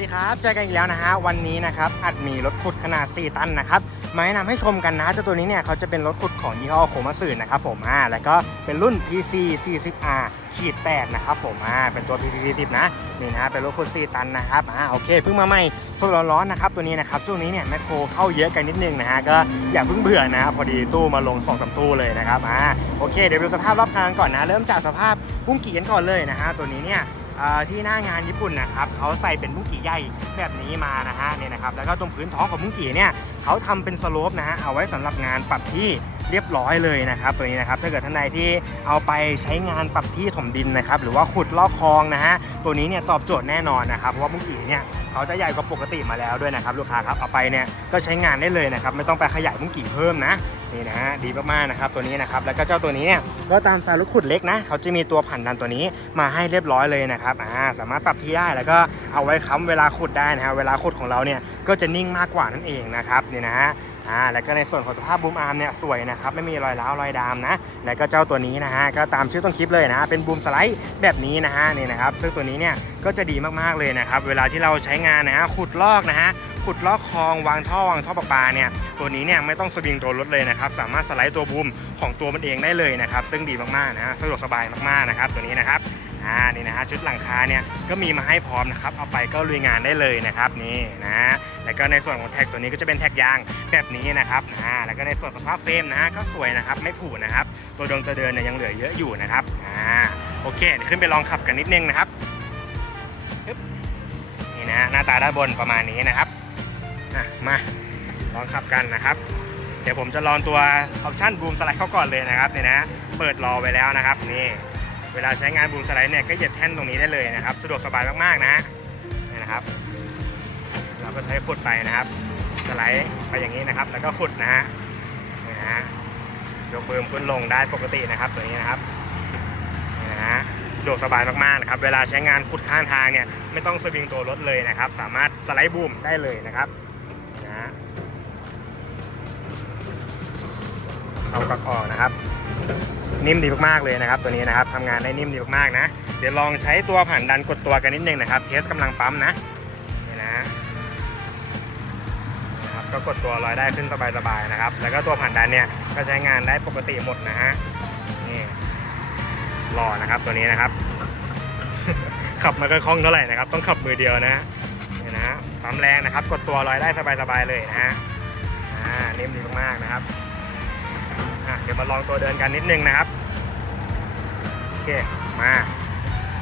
วัสดีครับเจอกันอีกแล้วนะฮะวันนี้นะครับอัดมีรถขุดขนาด 4 ตันนะครับมาแนะนำให้ชมกันนะเจ้าตัวนี้เนี่ยเขาจะเป็นรถขุดของยี่ห้อโคมาสึนะครับผมอ่าแล้วก็เป็นรุ่น PC 40R ขีด8นะครับผมอ่าเป็นตัว PC 40นะนี่นะเป็นรถขุด 4 ตันนะครับอ่าโอเคเพิ่งมาใหม่สดร้อนๆนะครับตัวนี้นะครับช่วงนี้เนี่ยแมคโครเข้าเยอะกันนิดนึงนะฮะก็อย่าเพิ่งเบื่อนะครับพอดีตู้มาลง2อสตู้เลยนะครับอ่าโอเคเดี๋ยวดูสภาพรอบคันก่อนนะ เริ่มจากสภาพบุ้งกี่กันก่อนเลยนะฮะตัวนี้เนี่ย ที่หน้างานญี่ปุ่นนะครับเขาใส่เป็นมุ้งกี่ใหญ่แบบนี้มานะฮะเนี่ยนะครับแล้วก็ตรงพื้นท้องของมุ้งกี่เนี่ยเขาทำเป็นสโลปนะฮะเอาไว้สำหรับงานปรับที่เรียบร้อยเลยนะครับตัวนี้นะครับถ้าเกิดท่านใดที่เอาไปใช้งานปรับที่ถมดินนะครับหรือว่าขุดลอกคลองนะฮะตัวนี้เนี่ยตอบโจทย์แน่นอนนะครับเพราะว่ามุ้งกี่เนี่ยเขาจะใหญ่กว่าปกติมาแล้วด้วยนะครับลูกค้าครับเอาไปเนี่ยก็ใช้งานได้เลยนะครับไม่ต้องไปขยายมุ้งกี่เพิ่มนะ นี่นะฮะดีมากๆนะครับตัวนี้นะครับแล้วก็เจ้าตัวนี้เนี่ยก็ตามสายรถขุดเล็กนะเขาจะมีตัวผ่านดันตัวนี้มาให้เรียบร้อยเลยนะครับอ่าสามารถปรับที่ได้แล้วก็เอาไว้ค้ำเวลาขุดได้นะฮะเวลาขุดของเราเนี่ยก็จะนิ่งมากกว่านั่นเองนะครับนี่นะฮะอ่าแล้วก็ในส่วนของสภาพบูมอาร์มเนี่ยสวยนะครับไม่มีรอยร้าวรอยดามนะแล้วก็เจ้าตัวนี้นะฮะก็ตามชื่อต้นคลิปเลยนะฮะเป็นบูมสไลด์แบบนี้นะฮะนี่นะครับซึ่งตัวนี้เนี่ยก็จะดีมากๆเลยนะครับเวลาที่เราใช้งานนะฮะขุดลอกนะฮะ ขุดลอกคลองวางท่อวางท่อประปาเนี่ยตัวนี้เนี่ยไม่ต้องสวิงตัวรถเลยนะครับสามารถสไลด์ตัวบูมของตัวมันเองได้เลยนะครับซึ่งดีมากๆนะฮะสะดวกสบายมากๆนะครับตัวนี้นะครับอ่านี่นะฮะชุดหลังคาเนี่ยก็มีมาให้พร้อมนะครับเอาไปก็ลุยงานได้เลยนะครับนี่นะแล้วก็ในส่วนของแท็กตัวนี้ก็จะเป็นแท็กยางแบบนี้นะครับอ่าแล้วก็ในส่วนของภาพเฟรมนะฮะก็สวยนะครับไม่ผุนะครับ ตัวดวงตัวเดินเนี่ยยังเหลือเยอะอยู่นะครับอ่าโอเคขึ้นไปลองขับกันนิดนึงนะครับปึ๊บนี่นะฮะหน้าตาด้านบนประมาณนี้นะครับ อะมาลองขับกันนะครับ เดี๋ยวผมจะลองตัวออปชั่นบูมสไลด์เข้าก่อนเลยนะครับเนี่ยนะเปิดรอไว้แล้วนะครับนี่เวลาใช้งานบูมสไลด์เนี่ยก็เหยียบแท่นตรงนี้ได้เลยนะครับ สะดวกสบายมากๆนะนี่นะครับ เราก็ใช้ขุดไปนะครับ สไลด์ไปอย่างนี้นะครับ แล้วก็ขุดนะฮะนี่นะฮะยกบิ่มขึ้นลงได้ปกตินะครับตัวนี้นะครับนี่นะฮะสะดวกสบายมากๆนะครับ เวลาใช้งานขุดข้างทางเนี่ยไม่ต้องสวิงตัวรถเลยนะครับ สามารถสไลด์บูมได้เลยนะครับ นะฮะเอากลักออกนะครับ นิ่มดีมากๆเลยนะครับ ตัวนี้นะครับทำงานได้นิ่มดีมากๆนะ เดี๋ยวลองใช้ตัวผ่านดันกดตัวกันนิดนึงนะครับเทสกำลังปั๊มนะนี่นะนะครับก็กดตัวลอยได้ขึ้นสบายๆนะครับ แล้วก็ตัวผ่านดันเนี่ยก็ใช้งานได้ปกติหมดนะฮะนี่หล่อนะครับตัวนี้นะครับ ขับมาค่อยคล่องเท่าไหร่นะครับ ต้องขับมือเดียวนะฮะ นะฮะปั๊มแรงนะครับ กดตัวลอยได้สบายๆเลยนะฮะอ่านิ่มดีมากๆนะครับอะเดี๋ยวมาลองตัวเดินกันนิดนึงนะครับโอเคมา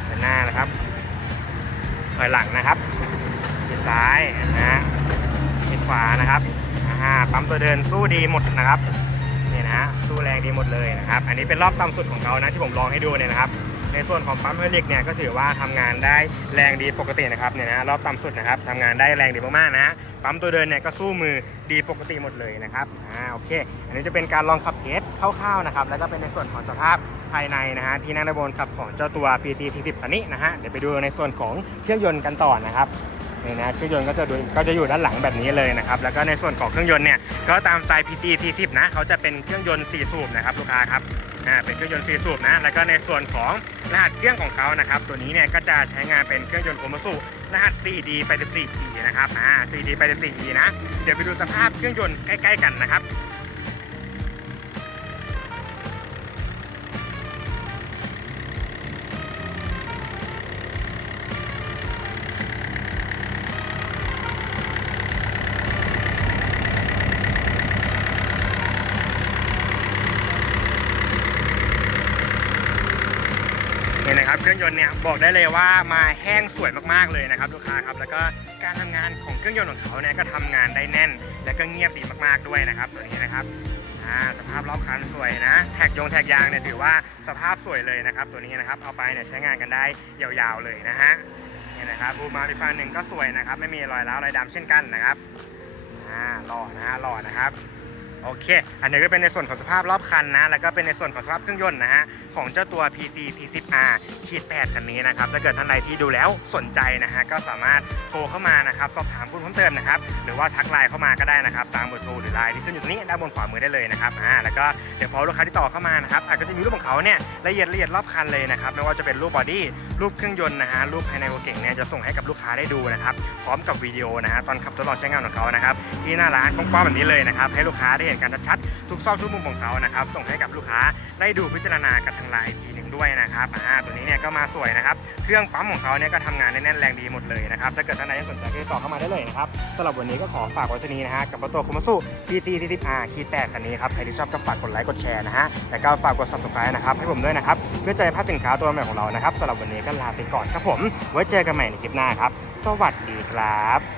เดินหน้านะครับถอยหลังนะครับทิศซ้ายนะฮะทิศขวานะครับอ่าปั๊มตัวเดินสู้ดีหมดนะครับนี่นะฮะสู้แรงดีหมดเลยนะครับ อันนี้เป็นรอบต่ำสุดของเขานะที่ผมลองให้ดูเนี่ยนะครับ ในส่วนของปั๊มเฮลิกเนี่ยก็ถือว่าทำงานได้แรงดีปกตินะครับเนี่ยนะรอบต่ำสุดนะครับทำงานได้แรงดีมากๆนะปั๊มตัวเดินเนี่ยก็สู้มือดีปกติหมดเลยนะครับอ่าโอเค อันนี้จะเป็นการลองขับเทสคร่าวๆนะครับแล้วก็เป็นในส่วนของสภาพภายในนะฮะที่นั่งด้านบนขับของเจ้าตัว PC 40คันนี้นะฮะเดี๋ยวไปดูในส่วนของเครื่องยนต์กันต่อนะครับนี่นะเครื่องยนต์ก็จะดูก็จะอยู่ด้านหลังแบบนี้เลยนะครับแล้วก็ในส่วนของเครื่องยนต์เนี่ยก็ตามสไตล์ PC 40นะเขาจะเป็นเครื่องยนต์4สูบนะครับลูกค้าครับ เป็นเครื่องยนต์4สูบนะแล้วก็ในส่วนของรหัสเครื่องของเขานะครับตัวนี้เนี่ยก็จะใช้งานเป็นเครื่องยนต์โคมาสุรหัส 4D ไป 14E นะครับอ่า 4D ไป 14E นะเดี๋ยวไปดูสภาพเครื่องยนต์ใกล้ ๆ กันนะครับ นะครับเครื่องยนต์เนี่ยบอกได้เลยว่ามาแห้งสวยมากๆเลยนะครับลูกค้าครับแล้วก็การทำงานของเครื่องยนต์ของเขาเนี่ยก็ทำงานได้แน่น และก็เงียบดีมากๆด้วยนะครับตัวนี้นะครับสภาพรอบคันสวยนะ แท็กยงแท็กยางเนี่ยถือว่าสภาพสวยเลยนะครับ ตัวนี้นะครับเอาไปเนี่ยใช้งานกันได้ยาวๆเลยนะฮะนี่นะครับบูมาอีกฝั่งหนึ่งก็สวยนะครับ ไม่มีรอยร้าวรอยดำเช่นกันนะครับหล่อนะฮะหล่อนะครับโอเค อันนี้ก็เป็นในส่วนของสภาพรอบคันนะ แล้วก็เป็นในส่วนของสภาพเครื่องยนต์นะฮะ ของเจ้าตัว PC P10R ขีด8คันนี้นะครับ ถ้าเกิดท่านใดที่ดูแล้วสนใจนะฮะ ก็สามารถโทรเข้ามานะครับ สอบถามคุณเพิ่มเติมนะครับ หรือว่าทักไลน์เข้ามาก็ได้นะครับ ตามเบอร์โทรหรือไลน์ที่ขึ้นอยู่ตรงนี้ด้านบนขวามือได้เลยนะครับ อ่า แล้วก็เดี๋ยวพอลูกค้าที่ต่อเข้ามานะครับอาจจะมีรูปของเขาเนี่ยละเอียดละเอียดรอบคันเลยนะครับ ไม่ว่าจะเป็นรูปบอดี้ รูปเครื่องยนต์นะฮะ รูปภายในรถเก่งเนี่ยจะส่งให้กับลูกค้าได้ดูนะครับ พร้อมกับวิดีโอนะฮะ ตอนขับทดลองใช้งานของเขานะครับ ที่หน้าร้านกว้างๆแบบนี้เลยนะครับ ให้ลูกค้าได้เห็นการชัดๆทุกซอกทุกมุมของเขานะครับ ส่งให้กับลูกค้าได้ดูพิจารณากันทางลน์อีกทีหนึ่งด้วยนะครับอ่าตัวนี้เนี่ยก็มาสวยนะครับ เครื่องปั๊มของเขาเนี่ยก็ทำงานได้แน่นแรงดีหมดเลยนะครับ ถ้าเกิดท่านใดสนใจก็ติดต่อเข้ามาได้เลยนะครับสำหรับวันนี้ก็ขอฝากไว้เท่านี้นะฮะกับรถตัวคุมาสุ PC 40R คีแตกคันนี้ครับใครที่ชอบก็ฝากกดไลค์กดแชร์นะฮะแล้วก็ฝากกด subscribe นะครับให้ผมด้วยนะครับเพื่อจะได้พลาดสินค้าตัวใหม่ของเรานะครับสำหรับวันนี้ก็ลาไปก่อนครับผม ไว้เจอกันใหม่ในคลิปหน้าครับ สวัสดีครับ